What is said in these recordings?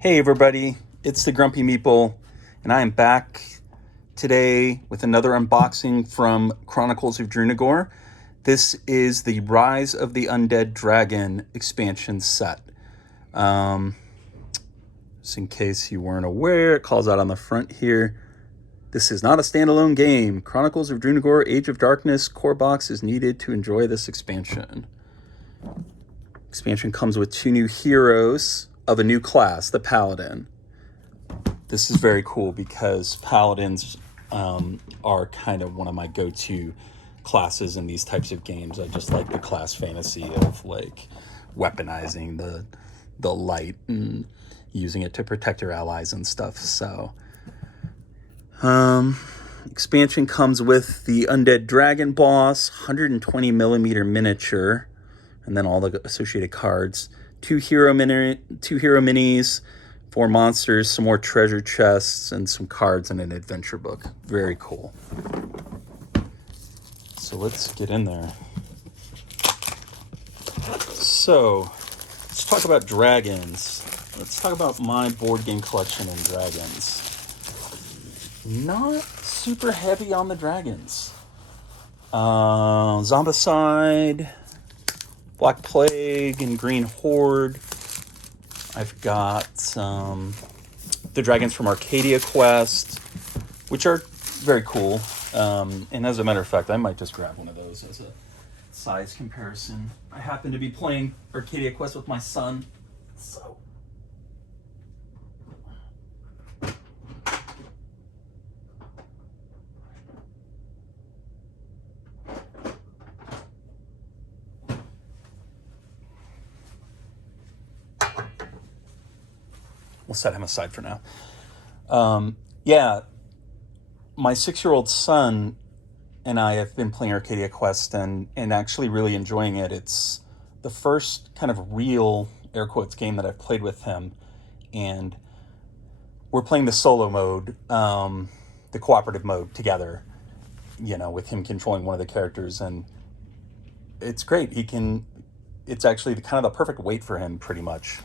Hey everybody, it's the Grumpy Meeple, and I am back today with another unboxing from Chronicles of Drunagor. This is the Rise of the Undead Dragon expansion set. Just in case you weren't aware, it calls out on the front here. This is not a standalone game. Chronicles of Drunagor Age of Darkness core box is needed to enjoy this expansion. Expansion comes with 2 new heroes of a new class, the Paladin. This is very cool because Paladins are kind of one of my go-to classes in these types of games. I just like the class fantasy of like weaponizing the light and using it to protect your allies and stuff. So expansion comes with the Undead Dragon boss, 120 millimeter miniature, and then all the associated cards. 2 hero minis, 4 monsters, some more treasure chests, and some cards and an adventure book. Very cool. So let's get in there. So let's talk about dragons. Let's talk about my board game collection and dragons. Not super heavy on the dragons. Zombicide, Black Plague, and Green Horde. I've got the dragons from Arcadia Quest, which are very cool. And as a matter of fact, I might just grab one of those as a size comparison. I happen to be playing Arcadia Quest with my son, so... We'll set him aside for now. Yeah, my 6-year-old son and I have been playing Arcadia Quest and actually really enjoying it. It's the first kind of real, air quotes, game that I've played with him. And we're playing the solo mode, the cooperative mode together, you know, with him controlling one of the characters. And it's great. It's actually kind of the perfect weight for him, pretty much.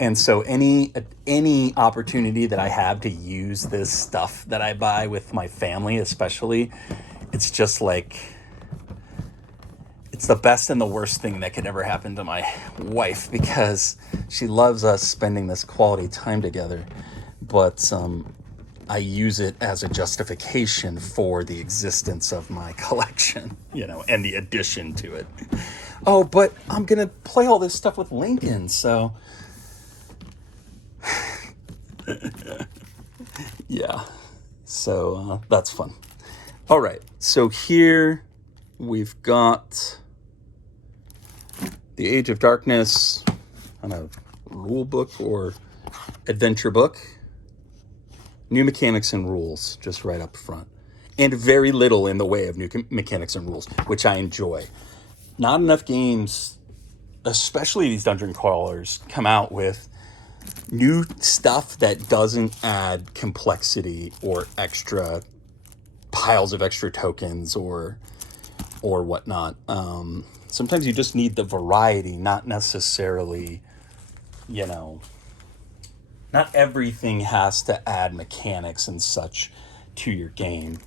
And so any opportunity that I have to use this stuff that I buy with my family, especially, it's just like, it's the best and the worst thing that could ever happen to my wife, because she loves us spending this quality time together, but I use it as a justification for the existence of my collection, you know, and the addition to it. Oh, but I'm going to play all this stuff with Lincoln, so... yeah, so that's fun. All right, so here we've got the Age of Darkness, I don't know, rule book or adventure book. New mechanics and rules, just right up front. And very little in the way of new mechanics and rules, which I enjoy. Not enough games, especially these dungeon crawlers, come out with new stuff that doesn't add complexity or extra piles of extra tokens or whatnot. Sometimes you just need the variety, not necessarily, you know, not everything has to add mechanics and such to your game.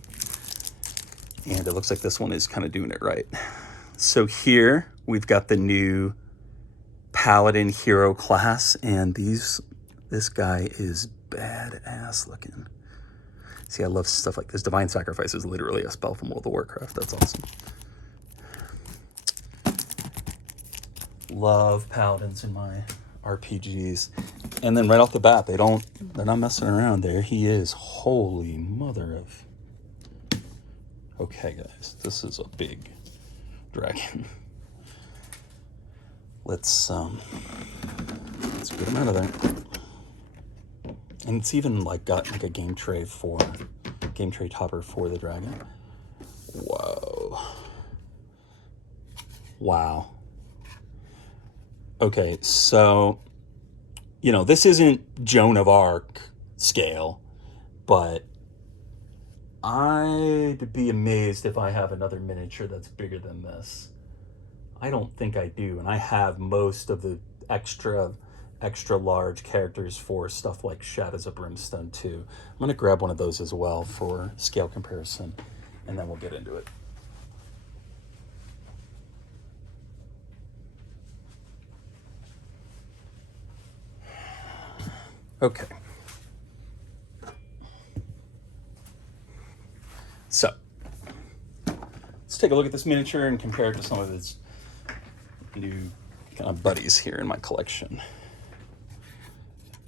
And it looks like this one is kind of doing it right. So here we've got the new Paladin hero class, and this guy is badass looking. See, I love stuff like this. Divine Sacrifice is literally a spell from World of Warcraft. That's awesome. Love Paladins in my RPGs. And then right off the bat, they're not messing around there. He is. Holy mother of... Okay, guys, this is a big dragon. Let's get him out of there. And it's even like got like a game tray topper for the dragon. Whoa. Wow. Okay, so, you know, this isn't Joan of Arc scale, but I'd be amazed if I have another miniature that's bigger than this. I don't think I do, and I have most of the extra large characters for stuff like Shadows of Brimstone too. I'm going to grab one of those as well for scale comparison, and then we'll get into it. Okay. So, let's take a look at this miniature and compare it to some of its new kind of buddies here in my collection.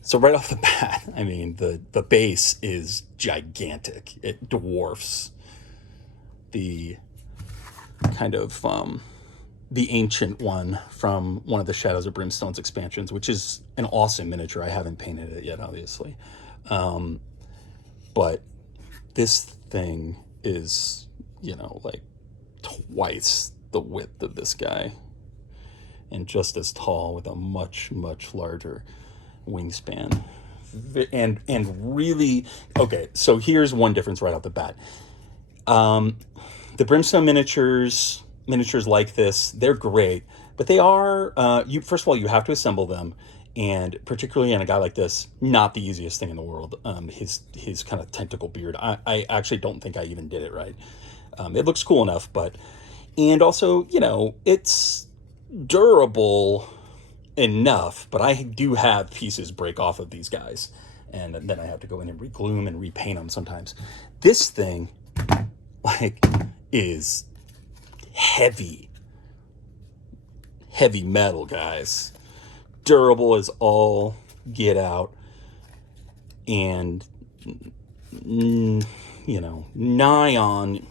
So right off the bat, I mean, the base is gigantic. It dwarfs the kind of the ancient one from one of the Shadows of Brimstone's expansions, which is an awesome miniature. I haven't painted it yet, obviously. But this thing is, you know, like twice the width of this guy and just as tall with a much, much larger wingspan. And really, okay, so here's one difference right off the bat. The Brimstone miniatures like this, they're great, but they are, first of all, you have to assemble them, and particularly in a guy like this, not the easiest thing in the world. His kind of tentacle beard, I actually don't think I even did it right. It looks cool enough, and also, you know, it's durable enough, but I do have pieces break off of these guys, and then I have to go in and re-glue and repaint them sometimes. This thing, like, is heavy metal, guys. Durable as all get out, and you know, nigh on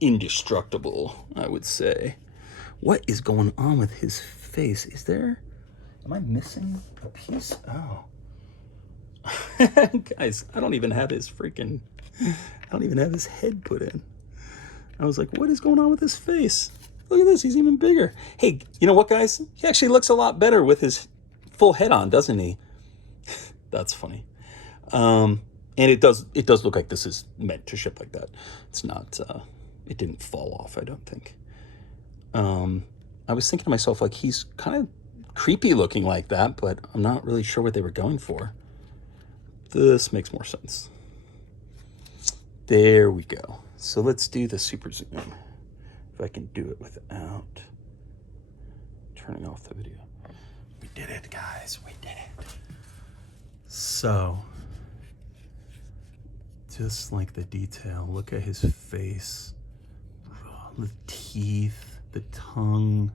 indestructible, I would say. What is going on with his face? Am I missing a piece? Oh. Guys, I don't even have his head put in. I was like, what is going on with his face? Look at this, he's even bigger. Hey, you know what, guys? He actually looks a lot better with his full head on, doesn't he? That's funny. And it does look like this is meant to ship like that. It's not, it didn't fall off, I don't think. I was thinking to myself, like, he's kind of creepy looking like that, but I'm not really sure what they were going for. This makes more sense. There we go. So let's do the super zoom. If I can do it without turning off the video. We did it, guys. We did it. So, just like the detail, look at his face. The teeth, the tongue.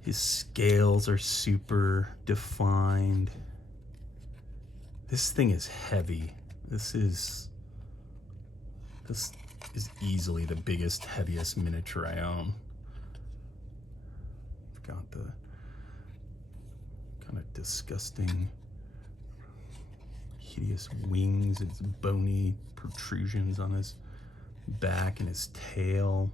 His scales are super defined. This thing is heavy. This is easily the biggest, heaviest miniature I own. I've got the kind of disgusting, hideous wings, its bony protrusions on his back and his tail.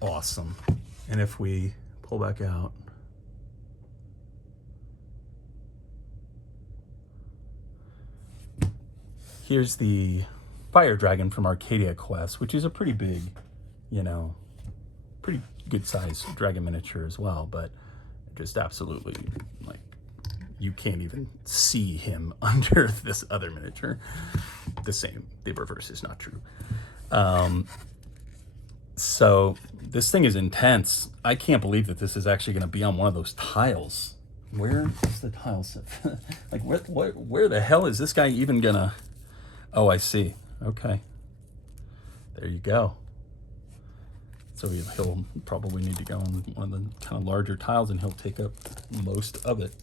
Awesome. And if we pull back out, here's the fire dragon from Arcadia Quest, which is a pretty big, you know, pretty good size dragon miniature as well, but just absolutely, like, you can't even see him under this other miniature. The reverse is not true. So this thing is intense. I can't believe that this is actually going to be on one of those tiles. Where is the tile set? Like, where the hell is this guy even gonna? Oh, I see. Okay. There you go. So he'll probably need to go on one of the kind of larger tiles, and he'll take up most of it.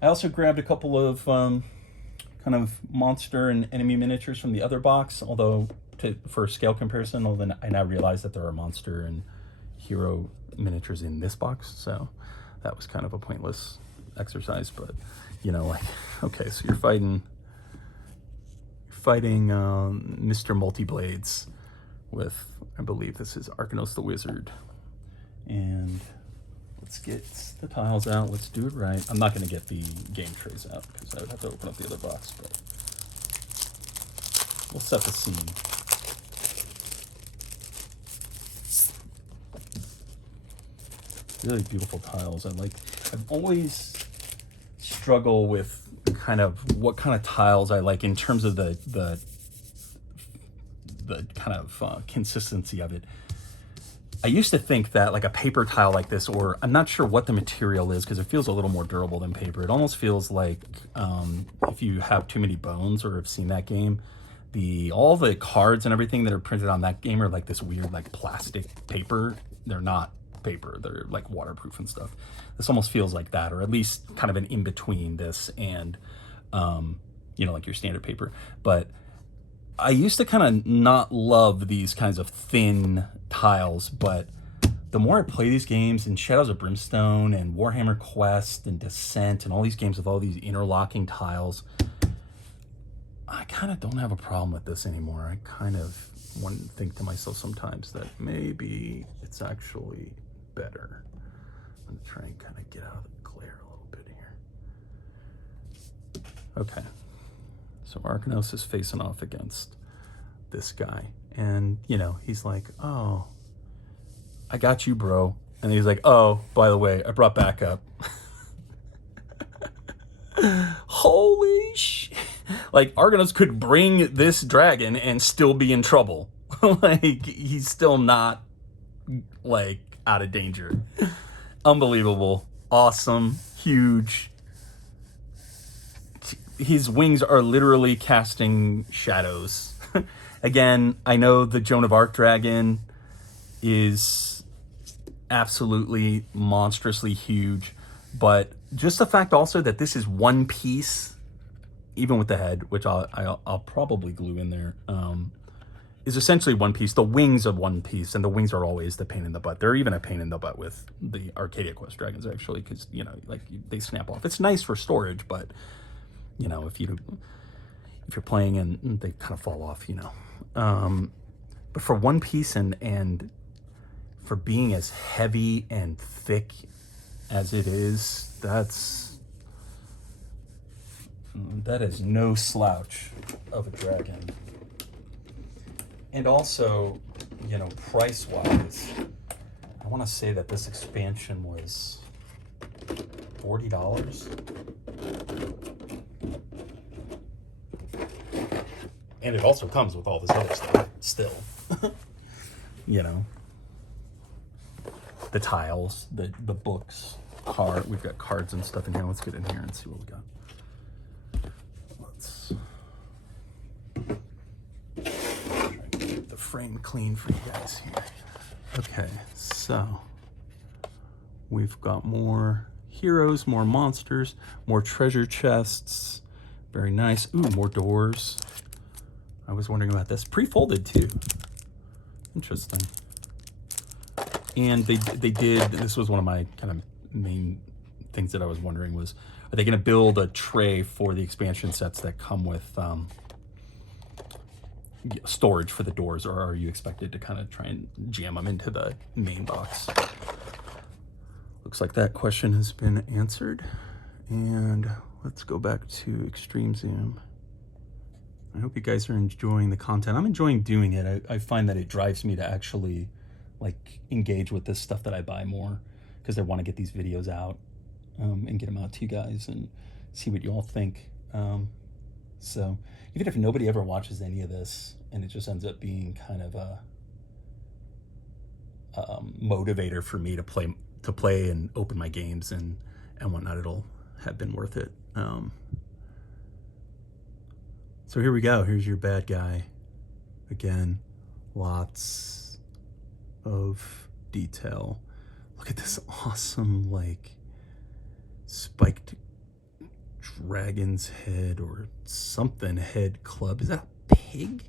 I also grabbed a couple of kind of monster and enemy miniatures from the other box, although for scale comparison, although I now realize that there are monster and hero miniatures in this box, so that was kind of a pointless exercise. But, you know, like, okay, so you're fighting Mr. Multiblades with, I believe this is Arcanos the Wizard. And let's get the tiles out. Let's do it right. I'm not going to get the game trays out because I would have to open up the other box. But we'll set the scene. Really beautiful tiles. I've always struggled with kind of what kind of tiles I like in terms of the kind of consistency of it. I used to think that like a paper tile like this, or I'm not sure what the material is because it feels a little more durable than paper. It almost feels like if you have Too Many Bones or have seen that game, all the cards and everything that are printed on that game are like this weird like plastic paper. They're not paper, they're like waterproof and stuff. This almost feels like that, or at least kind of an in between this and like your standard paper. But I used to kind of not love these kinds of thin tiles, but the more I play these games, and Shadows of Brimstone and Warhammer Quest and Descent and all these games with all these interlocking tiles, I kind of don't have a problem with this anymore. I kind of want to think to myself sometimes that maybe it's actually better. I'm going to try and kind of get out of the glare a little bit here. Okay. So Arcanos is facing off against this guy. And, he's like, oh, I got you, bro. And he's like, oh, by the way, I brought backup. Holy shit. Like, Arcanos could bring this dragon and still be in trouble. Like, he's still not, like, out of danger. Unbelievable. Awesome. Huge. His wings are literally casting shadows. Again, I know the Joan of Arc dragon is absolutely monstrously huge, but just the fact also that this is one piece, even with the head, which I'll probably glue in there, is essentially one piece. The wings of one piece, and the wings are always the pain in the butt. They're even a pain in the butt with the Arcadia Quest dragons, actually, because like they snap off. It's nice for storage, but if you're playing and they kind of fall off, but for one piece and for being as heavy and thick as it is, that is no slouch of a dragon. And also, price-wise, I want to say that this expansion was $40. And it also comes with all this other stuff still. The tiles, the books, we've got cards and stuff in here. Let's get in here and see what we got. Let's try and keep the frame clean for you guys here. Okay, so we've got more heroes, more monsters, more treasure chests. Very nice. Ooh, more doors. I was wondering about this. Pre-folded too. Interesting. And they did, this was one of my kind of main things that I was wondering was, are they going to build a tray for the expansion sets that come with storage for the doors, or are you expected to kind of try and jam them into the main box? Looks like that question has been answered. And let's go back to Extreme Zoom. I hope you guys are enjoying the content. I'm enjoying doing it. I find that it drives me to actually like engage with this stuff that I buy more, because I want to get these videos out and get them out to you guys and see what you all think. So even if nobody ever watches any of this and it just ends up being kind of a motivator for me to play and open my games and whatnot, it'll have been worth it. So here we go. Here's your bad guy. Again, lots of detail. Look at this awesome, like, spiked dragon's head or something head club. Is that a pig?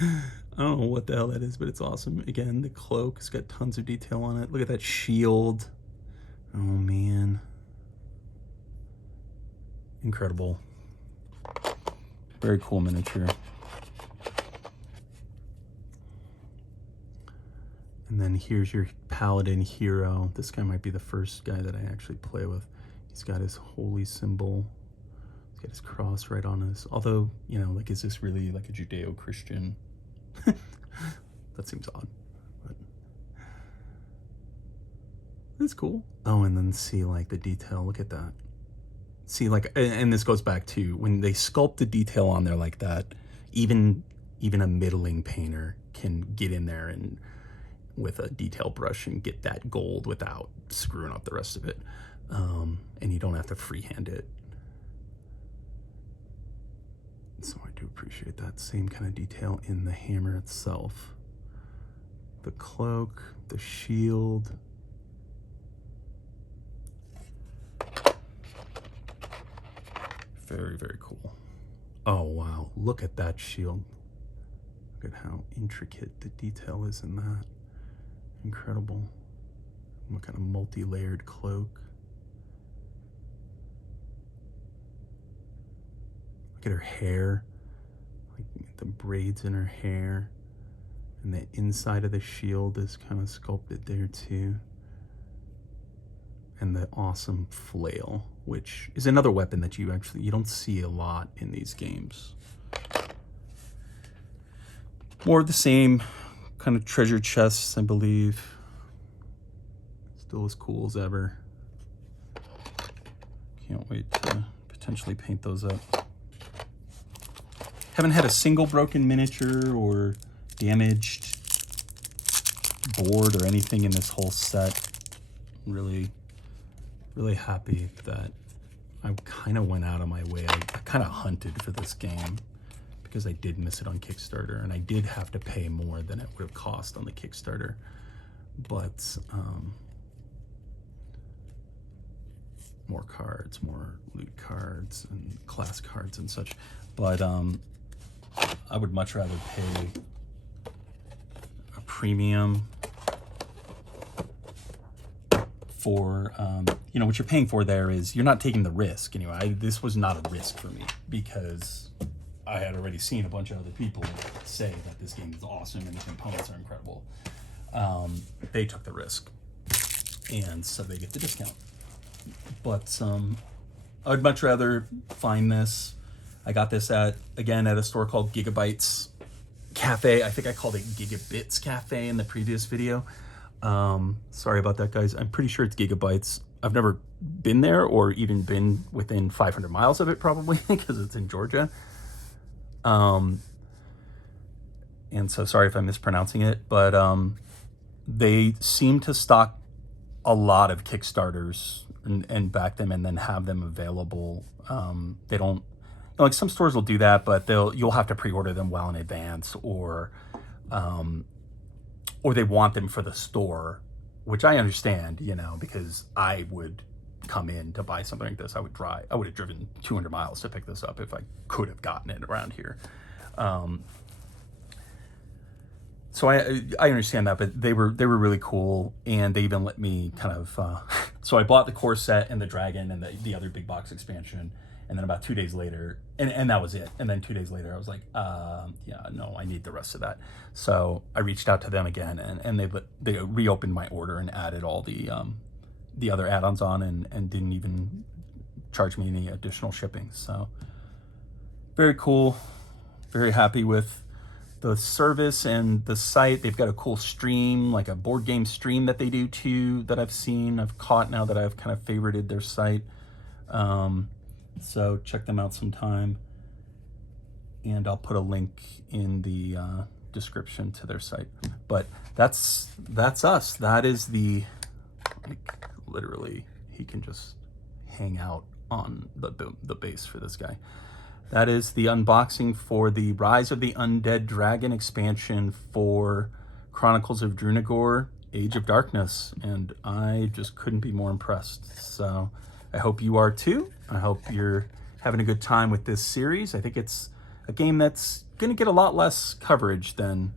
I don't know what the hell that is, but it's awesome. Again, the cloak has got tons of detail on it. Look at that shield. Oh, man. Incredible. Very cool miniature. And then here's your paladin hero. This guy might be the first guy that I actually play with. He's got his holy symbol. He's got his cross right on his, although, you know, like, is this really like a Judeo-Christian? That seems odd, but it's cool. Oh, and then see, like, the detail, look at that. See, like, and this goes back to when they sculpt the detail on there like that, even a middling painter can get in there and with a detail brush and get that gold without screwing up the rest of it. And you don't have to freehand it. So I do appreciate that same kind of detail in the hammer itself. The cloak, the shield. Very, very cool. Oh, wow. Look at that shield. Look at how intricate the detail is in that. Incredible. What kind of multi-layered cloak. Look at her hair. Like the braids in her hair. And the inside of the shield is kind of sculpted there too. And the awesome flail, which is another weapon that you don't see a lot in these games. More of the same kind of treasure chests, I believe. Still as cool as ever. Can't wait to potentially paint those up. Haven't had a single broken miniature or damaged board or anything in this whole set. Really happy that I kind of went out of my way. I kind of hunted for this game because I did miss it on Kickstarter, and I did have to pay more than it would have cost on the Kickstarter. But more cards, more loot cards and class cards and such. But I would much rather pay a premium for, you know, what you're paying for there is you're not taking the risk. Anyway, this was not a risk for me because I had already seen a bunch of other people say that this game is awesome and the components are incredible. They took the risk, and so they get the discount. But I'd much rather find this. I got this at a store called Gigabytes Cafe. I think I called it Gigabits Cafe in the previous video. Sorry about that, guys. I'm pretty sure it's Gigabytes. I've never been there or even been within 500 miles of it, probably, because it's in Georgia. And so sorry if I'm mispronouncing it, but they seem to stock a lot of Kickstarters and back them and then have them available. They don't, like, some stores will do that, but you'll have to pre-order them well in advance, or they want them for the store, which I understand, you know, because I would come in to buy something like this. I would have driven 200 miles to pick this up if I could have gotten it around here. So I understand that, but they were really cool, and they even let me kind of, so I bought the core set and the dragon and the other big box expansion. And then about 2 days later, and that was it. And then 2 days later, I was like, yeah, no, I need the rest of that. So I reached out to them again, and they reopened my order and added all the other add-ons on, and didn't even charge me any additional shipping. So very cool. Very happy with the service and the site. They've got a cool stream, like a board game stream that they do too, that I've seen. I've caught now that I've kind of favorited their site. So check them out sometime, and I'll put a link in the description to their site. But that's us. That is the, like, literally, he can just hang out on the base for this guy. That is the unboxing for the Rise of the Undead Dragon expansion for Chronicles of Drunagor, Age of Darkness, and I just couldn't be more impressed. So I hope you are too. I hope you're having a good time with this series. I think it's a game that's going to get a lot less coverage than,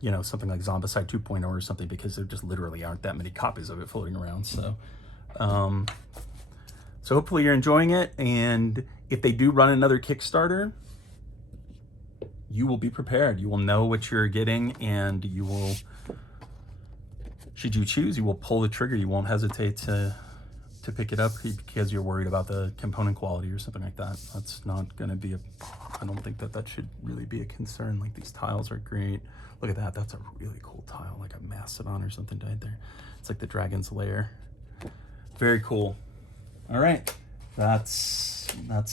you know, something like Zombicide 2.0 or something, because there just literally aren't that many copies of it floating around. So, so hopefully you're enjoying it. And if they do run another Kickstarter, you will be prepared. You will know what you're getting, and you will, should you choose, you will pull the trigger. You won't hesitate to to pick it up because you're worried about the component quality or something like that. That's not going to be I don't think that should really be a concern. Like, these tiles are great. Look at that. That's a really cool tile, like a mastodon or something died there. It's like the dragon's lair. Very cool. All right. That's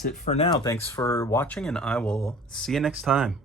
it for now. Thanks for watching, and I will see you next time.